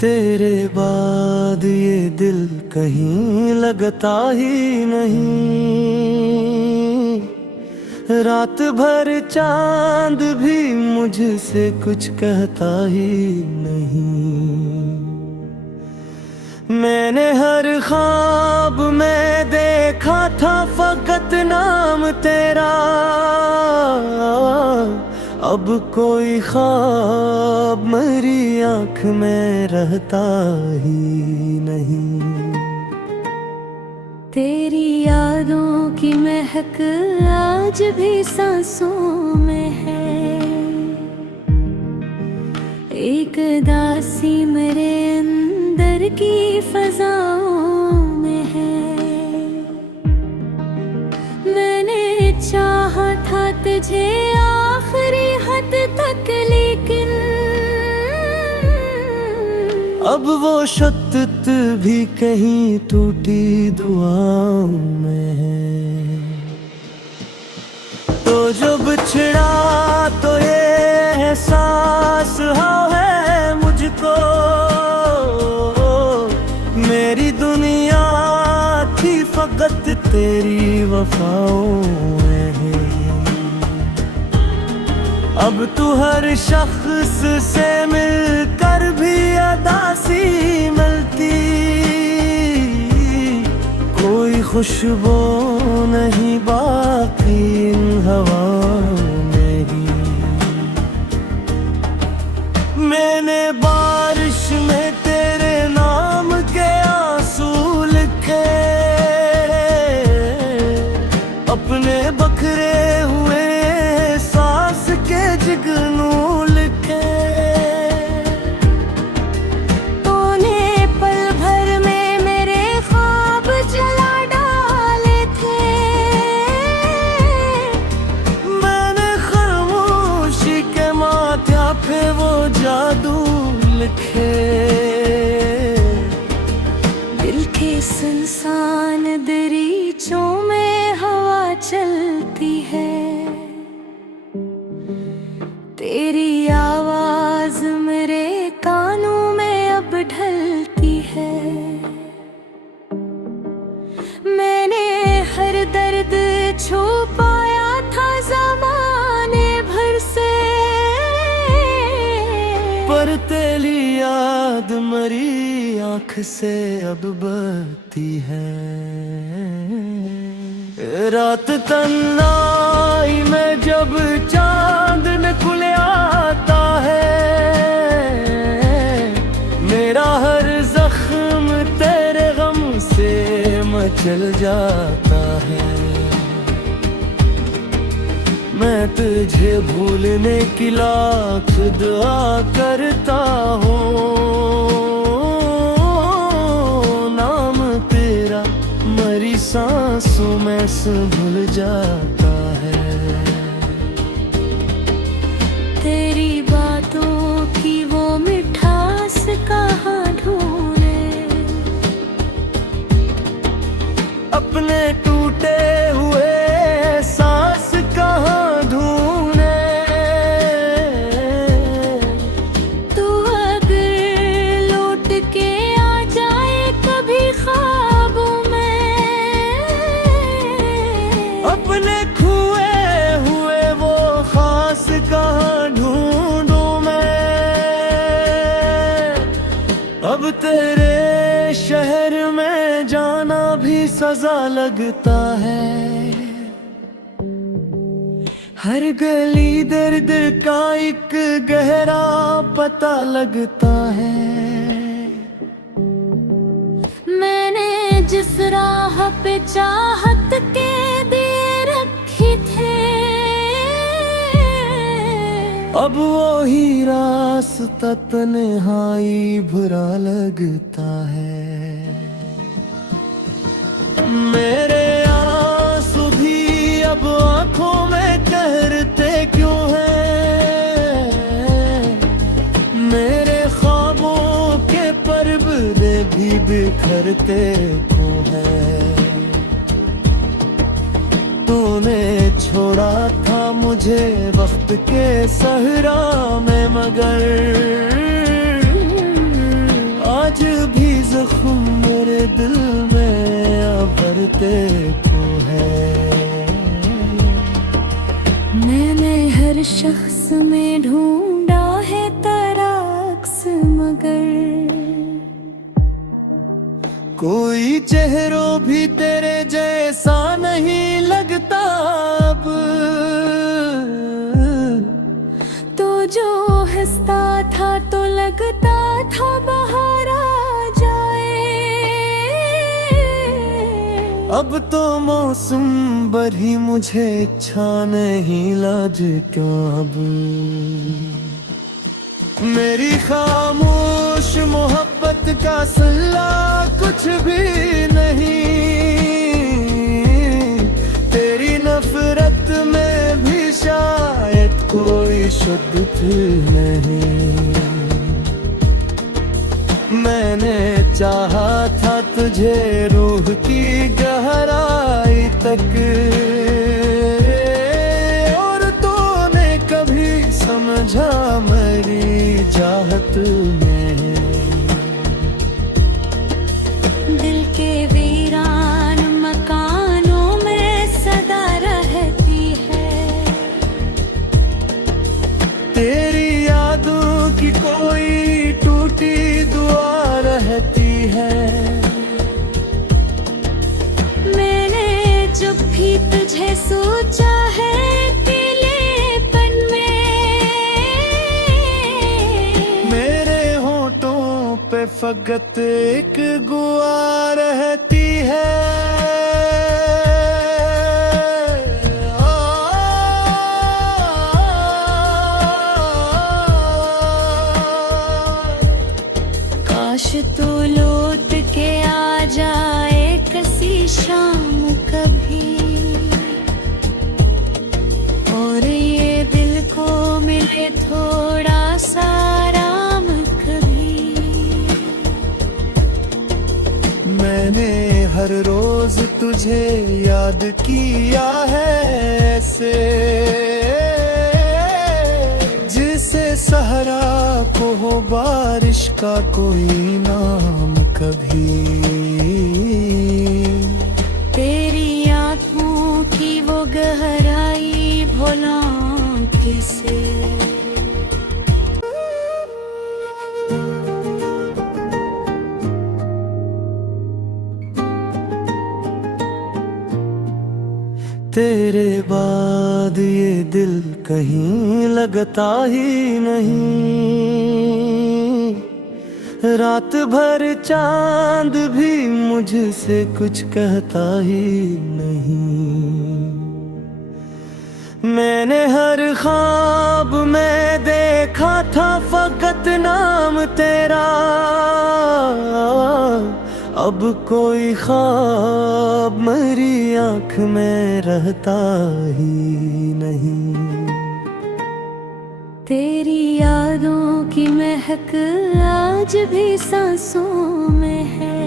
तेरे बाद ये दिल कहीं लगता ही नहीं। रात भर चांद भी मुझसे कुछ कहता ही नहीं। मैंने हर ख्वाब में देखा था फकत नाम तेरा। अब कोई ख्वाब मेरी आँख में रहता ही नहीं। तेरी यादों की महक आज भी सांसों में है। एक दासी मेरे अंदर की फजाओं में है। मैंने चाहा था तुझे आखिरी हद तक, लेकिन अब वो शिद्दत भी कहीं टूटी दुआओं में है। तो जो बिछड़ा तो ये एहसास है मुझको। मेरी दुनिया थी फकत तेरी वफाओं में है। अब तू हर शख्स से मिलकर भी अदासी मिलती। कोई खुशबू नहीं बाकी इन हवाओं में ही। मैंने बारिश में तेरे नाम के आंसू लिखे। अपने बखरे हुए सांस के जिगनू लिखे। तूने पल भर में मेरे ख्वाब जला डाले थे। मैंने खामोशी के माथा पे वो जादू लिखे। दिल के सुनसान दरीचों में हवा चलती है। तेरी आवाज मेरे कानों में अब ढलती है। मैंने हर दर्द छुपाया था ज़माने भर से, पर तेरी याद मरी आँख से अब बहती है। रात तन्हाई में जब चांद निकल आता है। मेरा हर जख्म तेरे गम से मचल जाता है। मैं तुझे भूलने की लाख दुआ करता हूँ। नाम तेरा मरी सांसों में भूल जाता है। तेरी बातों की वो मिठास कहाँ ढूंढे। अपने टूटे हुए सांस कहाँ ढूंढे। तू अगर लौट के आ जाए कभी ख्वाबों में। अपने खोए हुए वो खास कहाँ ढूंढूं मैं। अब तेरे शहर में जाना भी सजा लगता है। हर गली दर्द का एक गहरा पता लगता है। मैंने जिस राह पे चाहत के दिए रखे थे, अब वही रास्ता तन्हाई बुरा लगता है। मेरे आंसू भी अब आंखों में ठहरते क्यों हैं। मेरे ख्वाबों के पर्दे भी बिखरते क्यों हैं। तूने छोड़ा था मुझे वक्त के सहरा में, मगर मेरे दिल में या भरते को है। मैंने हर शख्स में ढूंढा है तेरा अक्स, मगर कोई चेहरों भी तेरे जैसा नहीं लगता अब। तो जो हंसता था तो लगता था बाहर आ जाए। अब तो मौसम भरी मुझे इच्छा नहीं, लाज क्यों अब। मेरी खामोश मोहब्बत का सल्ला कुछ भी नहीं। तेरी नफरत में भी शायद कोई शुद्ध नहीं। मैंने चाहा था तुझे रूह की गहराई तक, और तूने कभी समझा मेरी चाहत में। दिल के वीरान मकानों में सदा रहती है तेरी यादों की कोई टूटी दुआ रहती है। मैंने जब भी तुझे सोचा है अकेलेपन में, मेरे होठों पे फकत एक गुआ रहती है। काश तू लौट के आ जाए किसी शाम कभी, और ये दिल को मिले थोड़ा सा आराम कभी। मैंने हर रोज तुझे याद किया है ऐसे, जिसे सहरा को हो बारिश का कोई नाम कभी। तेरी आँखों की वो गहराई भुला किसे। तेरे बाद ये दिल कहीं लगता ही नहीं। रात भर चांद भी मुझसे कुछ कहता ही नहीं। मैंने हर ख्वाब में देखा था फकत नाम तेरा, अब कोई ख्वाब मेरी आँख में रहता ही नहीं। तेरी यादों की महक आज भी सांसों में है,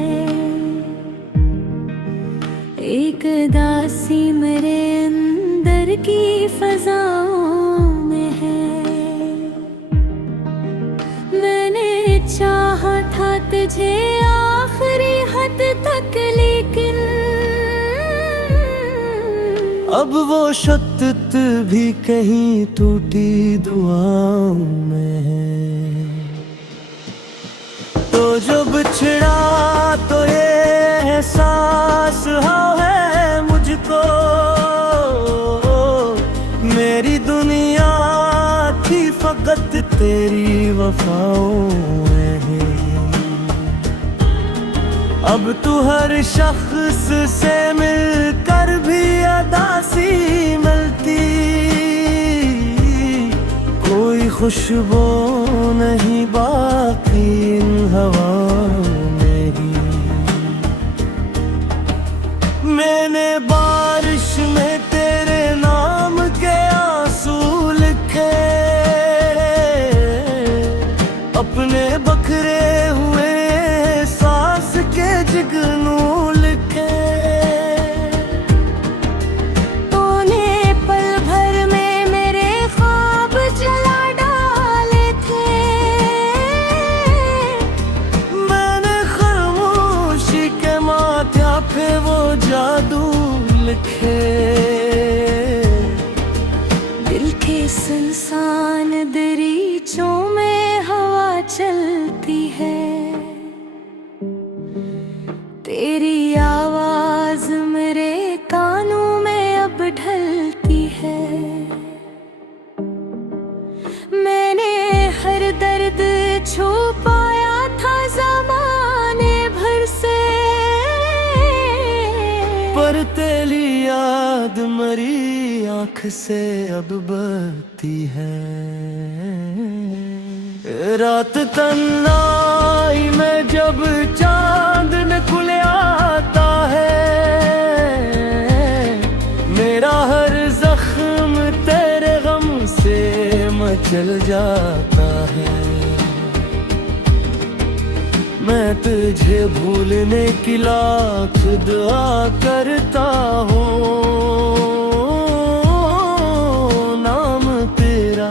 एक दासी मेरे अंदर की फजाओं में है। मैंने चाहा था तुझे आखिरी हद तक, लेकिन अब वो शिद्दत भी कहीं टूटी दुआओं में है। तो जो बिछड़ा तो ये एहसास है मुझको, मेरी दुनिया थी फकत तेरी वफाओं में है। अब तू हर शख्स से मिलकर भी अदासी मिलती, कोई खुशबू नहीं बाकी इन हवाओं में ही। मैंने बारिश में तेरे नाम के आंसू लिखे, अपने बखरे हुए सांस के जुगनू लिखे। तूने पल भर में मेरे ख्वाब जला डाले थे, लिखे। दिल के सुनसान दरीचों में हवा चलती है, तेरी आवाज मेरे कानों में अब ढलती है। मैंने हर दर्द छुपाया था ज़माने भर से, पर तेरी याद मरी आँख से अब बहती है। रात तन्हाई में जब चांद निकल आता है, मेरा हर जख्म तेरे गम से मचल जाता है। मैं तुझे भूलने की लाख दुआ करता हूँ, नाम तेरा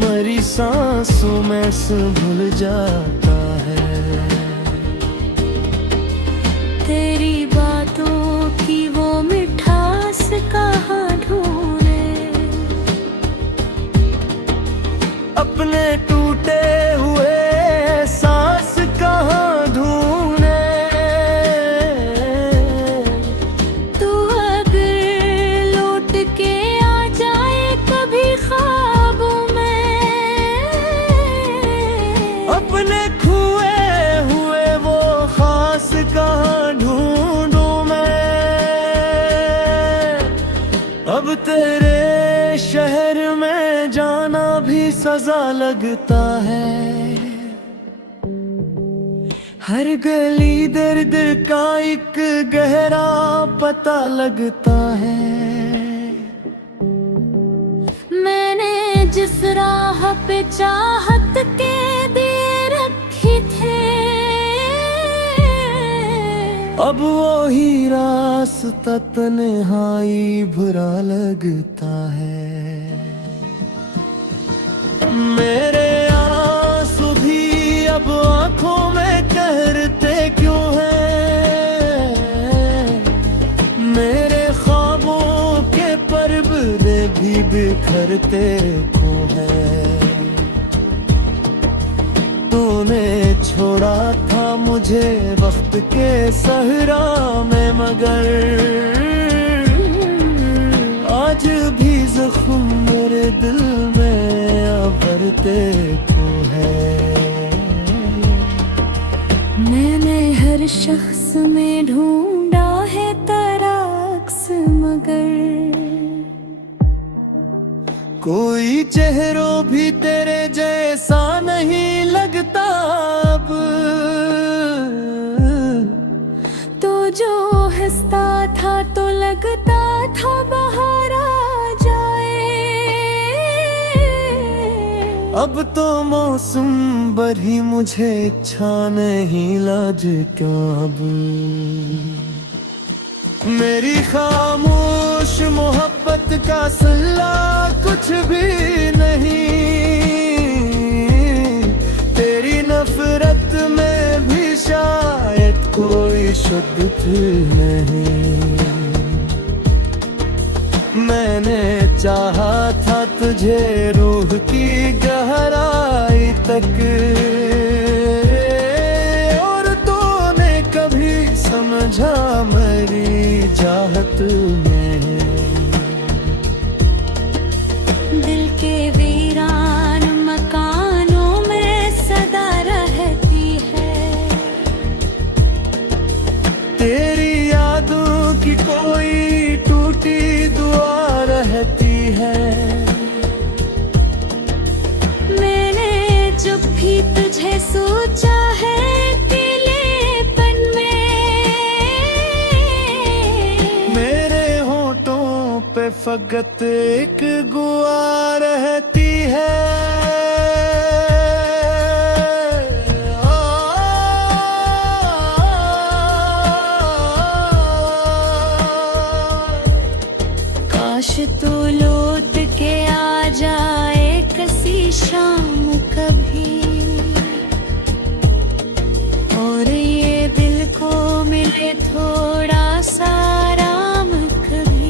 मरी सांसों में भूल जाता है। तेरी बातों की वो मिठास कहाँ ढूंढे, अपने टूटे हुए सांस कहाँ ढूंढे। तू अगर लौट के आ जाए कभी ख्वाबों में, अपने खोए हुए वो खास कहाँ ढूंढूं मैं। अब तेरे शहर में जाना भी सजा लगता है, हर गली दर्द का एक गहरा पता लगता है। मैंने जिस राह पे चाहत के दिए रखे थे, अब वो ही रास्ता तन्हाई बुरा लगता है। मेरे आंसू भी अब आंखों में कहते क्यों हैं, मेरे ख्वाबों के पर्दे भी बिखरते क्यों हैं। तूने छोड़ा था मुझे वक्त के सहरा में, मगर आज भी जख्म मेरे दिल में भरते क्यों है। मैंने हर शख्स में ढूंढा है तेरा अक्स, मगर कोई चेहरों भी तेरे जैसा नहीं लगता अब। तो जो हंसता था तो लगता था बाहर आ जाए, अब तो मौसम भरी मुझे इच्छा नहीं लाज क्यों अब। मेरी खामोश मोहब्बत का सल्ला कुछ भी नहीं, तेरी नफरत में भी शायद कोई शुद्धत नहीं। मैंने चाहा था तुझे रूह की गहराई तक, और तूने कभी समझा मेरी चाहत में। दिल के वीरान मकानों में सदा रहती है, तेरी यादों की कोई टूटी दुआ रहती है। मैंने जब भी तुझे सोचा है अकेलेपन में, मेरे होठों पे फकत एक गुआ रहती है। काश तू लौट के आ जाए किसी शाम कभी, और ये दिल को मिले थोड़ा सा आराम कभी।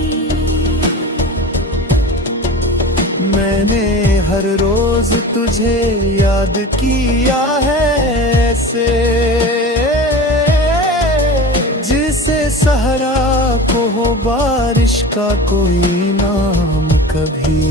याद किया है ऐसे, जिसे सहरा को हो बारिश का कोई नाम कभी